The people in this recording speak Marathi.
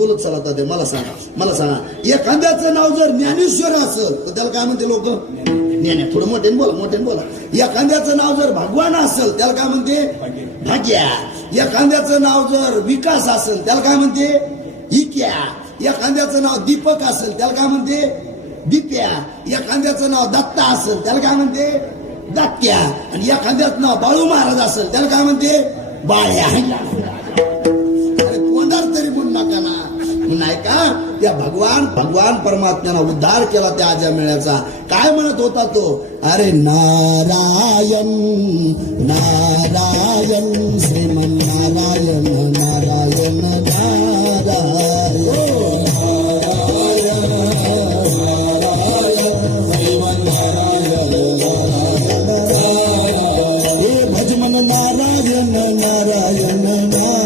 बोलत चला ते. मला सांगा एखाद्याचं नाव जर ज्ञानेश्वर असेल तर त्याला काय म्हणते लोक? ज्ञाने. थोडं मोठ्याने बोला. एखाद्याचं नाव जर भगवान असेल त्याला काय म्हणते? भाग्या. एखाद्याचं नाव जर विकास असेल त्याला काय म्हणते? इक्या. एखाद्याचं नाव दीपक असेल त्याला काय म्हणते? दिप्या. एखाद्याचं नाव दत्ता असेल त्याला काय म्हणते? दात्या. आणि एखाद्याचं नाव बाळू महाराज असेल त्याला काय म्हणते? बाळ्या. अरे कोणाला तरी म्हणू नका ना. नाही का त्या भगवान परमात्म्यानं उद्धार केला त्या आजा मेळ्याचा. काय म्हणत होता तो? अरे नारायण नारायण श्रीमन नारायण नारायण नारायण भजमन नारायण नारायण भजमन नारायण नारायण